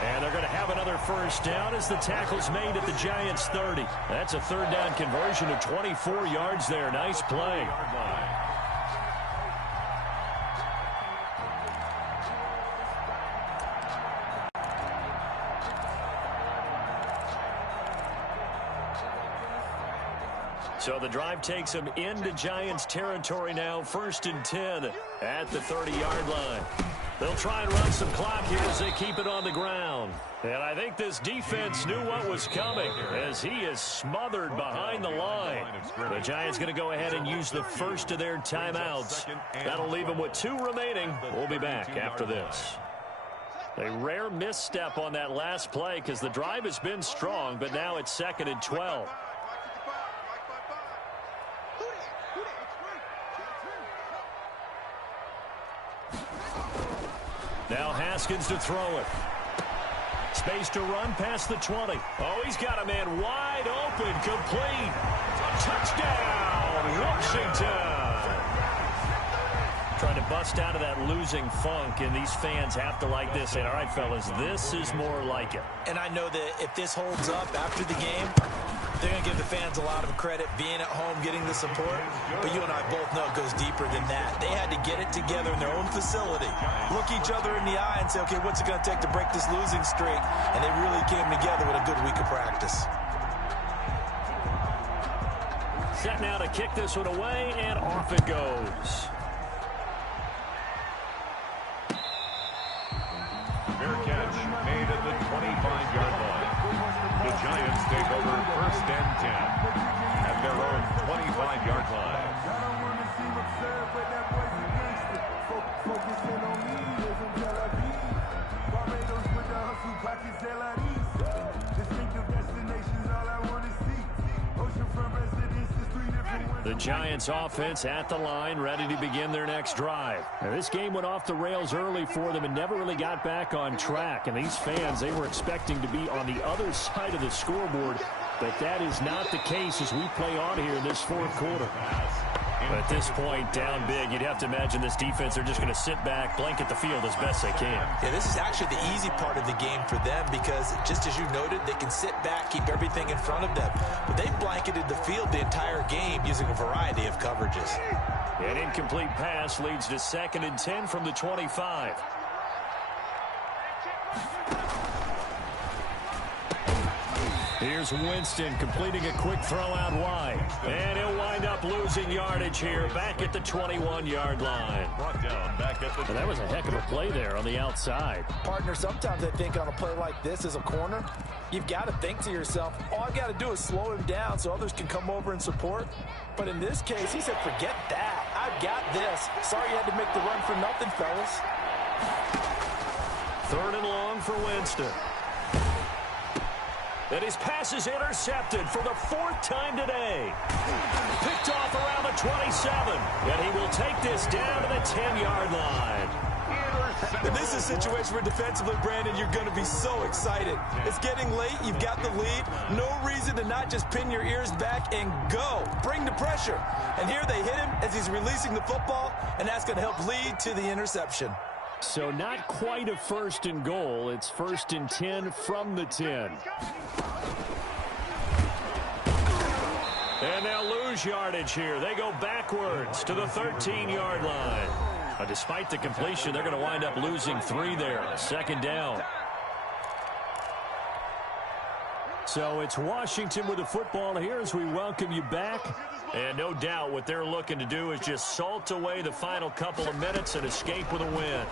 And they're going to have another first down as the tackle's made at the Giants' 30. That's a third down conversion of 24 yards there. Nice play. So the drive takes them into Giants territory now. 1st and 10 at the 30-yard line. They'll try and run some clock here as they keep it on the ground. And I think this defense knew what was coming as he is smothered behind the line. The Giants going to go ahead and use the first of their timeouts. That'll leave them with 2 remaining. We'll be back after this. A rare misstep on that last play because the drive has been strong, but now it's 2nd and 12. Now Haskins to throw it. Space to run past the 20. Oh, he's got a man wide open, complete. Touchdown, Washington. Trying to bust out of that losing funk, and these fans have to like this. And all right, fellas, this is more like it. And I know that if this holds up after the game, they're going to give the fans a lot of credit, being at home, getting the support. But you and I both know it goes deeper than that. They had to get it together in their own facility, look each other in the eye and say, okay, what's it going to take to break this losing streak? And they really came together with a good week of practice. Set now to kick this one away, and off it goes. Fair catch made at the 25-yard line. The Giants take over 1st and 10 at their own 25-yard line. The Giants offense at the line, ready to begin their next drive. Now, this game went off the rails early for them and never really got back on track. And these fans, they were expecting to be on the other side of the scoreboard, but that is not the case as we play on here in this 4th quarter. But at this point, down big, you'd have to imagine this defense, they're just going to sit back, blanket the field as best they can. Yeah, this is actually the easy part of the game for them because, just as you noted, they can sit back, keep everything in front of them. But they blanketed the field the entire game using a variety of coverages. An incomplete pass leads to 2nd and 10 from the 25. Here's Winston completing a quick throw out wide. And he'll wind up losing yardage here back at the 21-yard line. Brought down back at the... Well, that was a heck of a play there on the outside. Partner, sometimes I think on a play like this as a corner, you've got to think to yourself, all I've got to do is slow him down so others can come over and support. But in this case, he said, forget that. I've got this. Sorry you had to make the run for nothing, fellas. 3rd and long for Winston. And his pass is intercepted for the 4th time today. Picked off around the 27. And he will take this down to the 10-yard line. And this is a situation where defensively, Brandon, you're going to be so excited. It's getting late. You've got the lead. No reason to not just pin your ears back and go. Bring the pressure. And here they hit him as he's releasing the football, and that's going to help lead to the interception. So not quite a first and goal. It's 1st and 10 from the 10. And they'll lose yardage here. They go backwards to the 13-yard line. Despite the completion, they're going to wind up losing 3 there. 2nd down. So it's Washington with the football here as we welcome you back. And no doubt what they're looking to do is just salt away the final couple of minutes and escape with a win.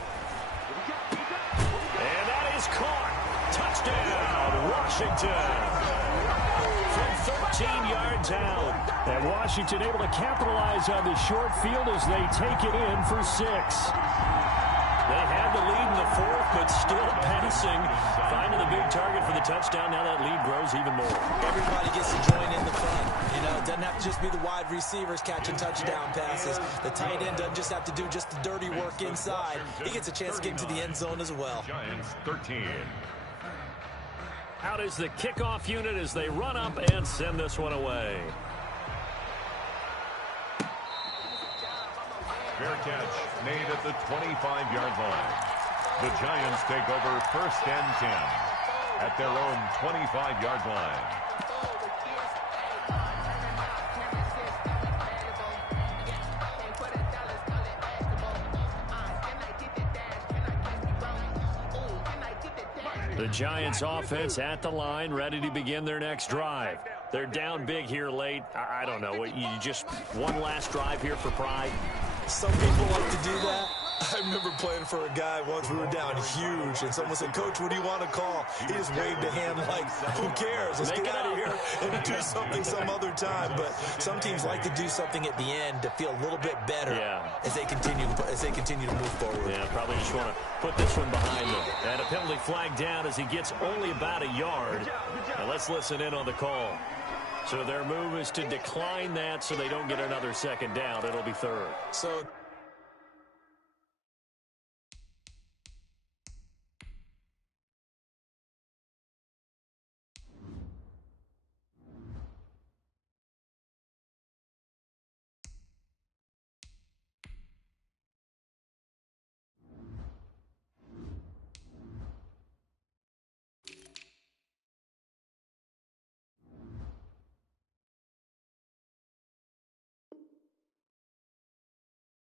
And that is caught. Touchdown, Washington. From 13 yards out. And Washington able to capitalize on the short field as they take it in for 6. They had the lead in the 4th, but still passing. Finding the big target for the touchdown. Now that lead grows even more. Everybody gets to join in the fun. You know, it doesn't have to just be the wide receivers catching touchdown passes. The tight end doesn't just have to do just the dirty work inside. He gets a chance to get into the end zone as well. Giants 13. Out is the kickoff unit as they run up and send this one away. Fair catch made at the 25-yard line. The Giants take over 1st and 10 at their own 25-yard line. The Giants offense at the line, ready to begin their next drive. They're down big here late. I don't know. You just one last drive here for pride? Some people like to do that. I remember playing for a guy once. We were down huge, and someone said, "Coach, what do you want to call?" He just waved a hand like, "Who cares? Let's get out of here and do something some other time." But some teams like to do something at the end to feel a little bit better as they continue to move forward. Yeah, probably just want to put this one behind them. And a penalty flag down as he gets only about a yard. Now let's listen in on the call. So their move is to decline that so they don't get another 2nd down. It'll be 3rd. So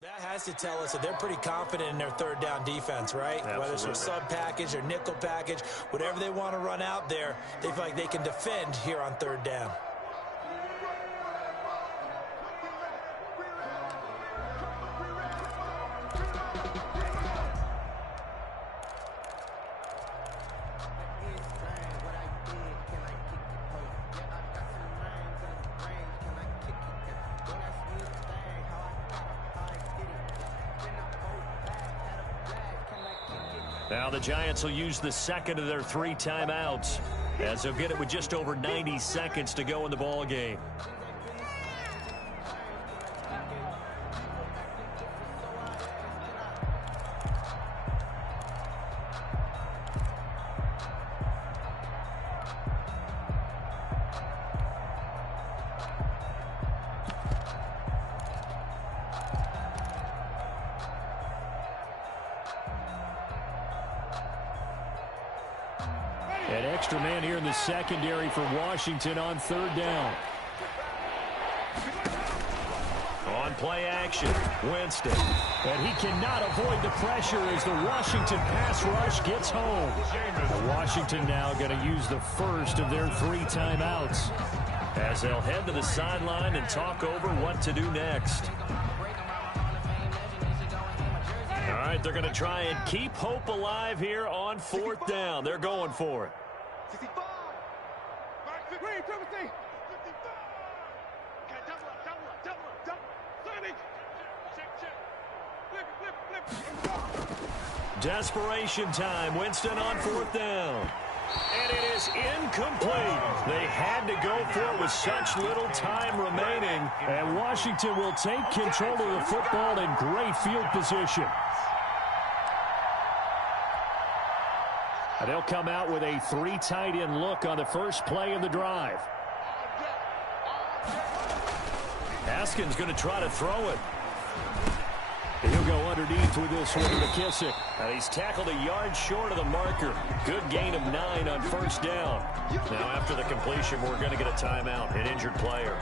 that has to tell us that they're pretty confident in their 3rd down defense, right? Absolutely. Whether it's their sub package or nickel package, whatever they want to run out there, they feel like they can defend here on 3rd down. Now the Giants will use the 2nd of their 3 timeouts as they'll get it with just over 90 seconds to go in the ball game. An extra man here in the secondary for Washington on 3rd down. On play action, Winston. And he cannot avoid the pressure as the Washington pass rush gets home. Washington now going to use the 1st of their 3 timeouts as they'll head to the sideline and talk over what to do next. All right, they're going to try and keep hope alive here on 4th down. They're going for it. 65. Read, 55. Okay, double up. 30. Check. Desperation time. Winston on 4th down. And it is incomplete. They had to go for it with such little time remaining. And Washington will take control of the football in great field position. And they'll come out with a 3 tight end look on the first play of the drive. Haskins going to try to throw it. He'll go underneath with this one to McKissick. And he's tackled a yard short of the marker. Good gain of 9 on first down. Now after the completion, we're going to get a timeout, an injured player.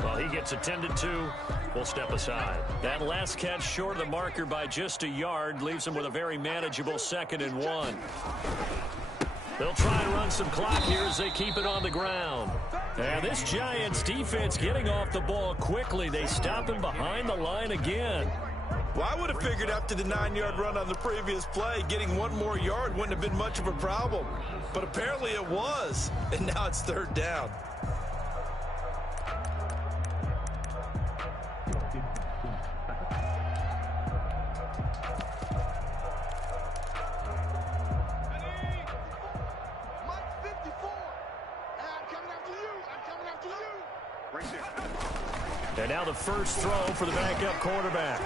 Well, he gets attended to. We'll step aside. That last catch short of the marker by just a yard leaves him with a very manageable 2nd and 1. They'll try and run some clock here as they keep it on the ground. And this Giants defense getting off the ball quickly. They stop him behind the line again. Well, I would have figured after the 9-yard run on the previous play, getting 1 more yard wouldn't have been much of a problem. But apparently it was, and now it's 3rd down. And now the first throw for the backup quarterback.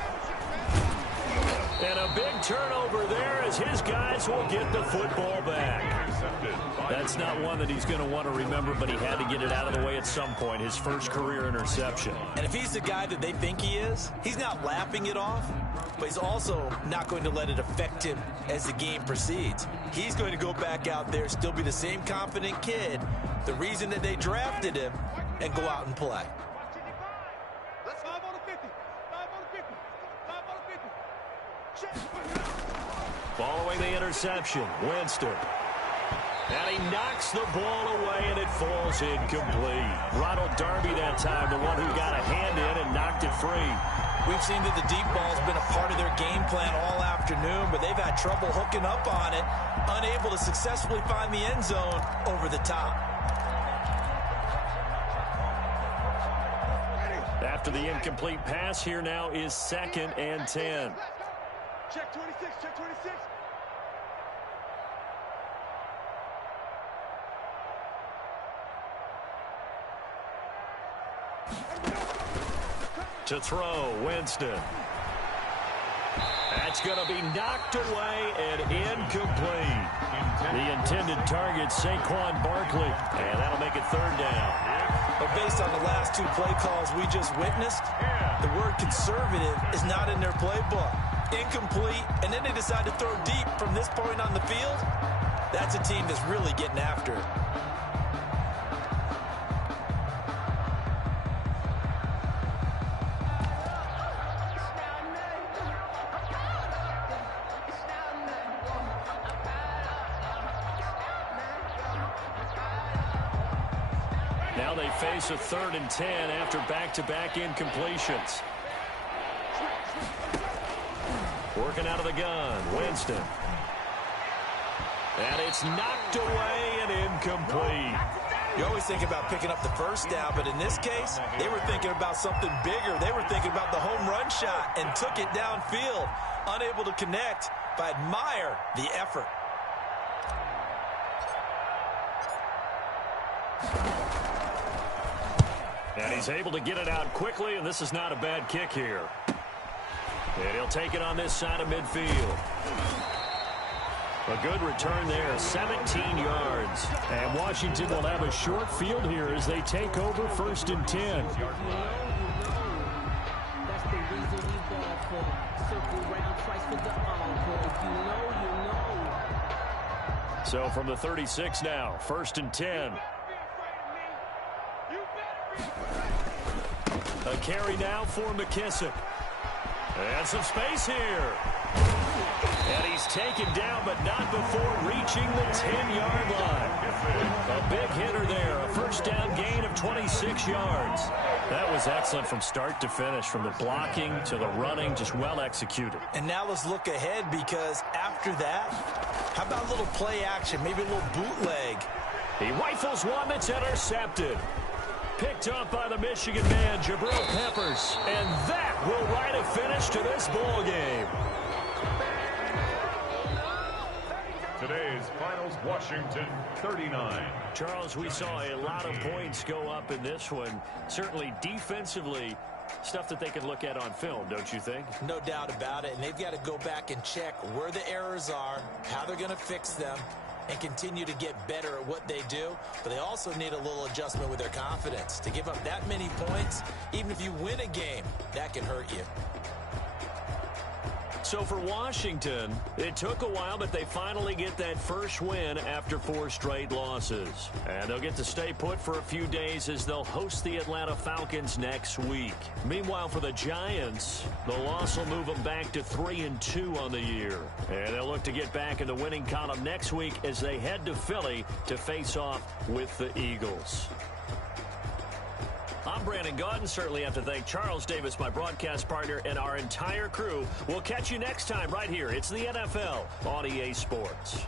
And a big turnover there as his guys will get the football back. That's not one that he's going to want to remember, but he had to get it out of the way at some point, his first career interception. And if he's the guy that they think he is, he's not laughing it off, but he's also not going to let it affect him as the game proceeds. He's going to go back out there, still be the same confident kid, the reason that they drafted him, and go out and play. Following the interception, Winston. And he knocks the ball away, and it falls incomplete. Ronald Darby that time, the one who got a hand in and knocked it free. We've seen that the deep ball's been a part of their game plan all afternoon, but they've had trouble hooking up on it, unable to successfully find the end zone over the top. After the incomplete pass, here now is 2nd and 10. Check 26, check 26. To throw, Winston. That's going to be knocked away and incomplete. The intended target, Saquon Barkley. And that'll make it 3rd down. But based on the last 2 play calls we just witnessed, the word conservative is not in their playbook. Incomplete, and then they decide to throw deep from this point on the field. That's a team that's really getting after it. Now they face a 3rd and 10 after back-to-back incompletions. Working out of the gun, Winston. And it's knocked away and incomplete. You always think about picking up the first down, but in this case, they were thinking about something bigger. They were thinking about the home run shot and took it downfield. Unable to connect, but admire the effort. And he's able to get it out quickly, and this is not a bad kick here. And he'll take it on this side of midfield. A good return there, 17 yards. And Washington will have a short field here as they take over 1st and 10. So from the 36 now, 1st and 10. A carry now for McKissick. And some space here. And he's taken down, but not before reaching the 10-yard line. A big hitter there. A first down gain of 26 yards. That was excellent from start to finish, from the blocking to the running, just well executed. And now let's look ahead, because after that, how about a little play action, maybe a little bootleg? He rifles one that's intercepted. Picked up by the Michigan man, Jabril Peppers. And that will write a finish to this ball game. Today's finals, Washington 39. Charles, we saw a lot of points go up in this one. Certainly defensively, Stuff that they can look at on film, don't you think? No doubt about it, and they've got to go back and check where the errors are, how they're going to fix them, and continue to get better at what they do. But they also need a little adjustment with their confidence. To give up that many points, even if you win a game, that can hurt you. So for Washington, it took a while, but they finally get that first win after 4 straight losses. And they'll get to stay put for a few days as they'll host the Atlanta Falcons next week. Meanwhile, for the Giants, the loss will move them back to 3-2 on the year. And they'll look to get back in the winning column next week as they head to Philly to face off with the Eagles. I'm Brandon Gaudin. Certainly have to thank Charles Davis, my broadcast partner, and our entire crew. We'll catch you next time right here. It's the NFL on EA Sports.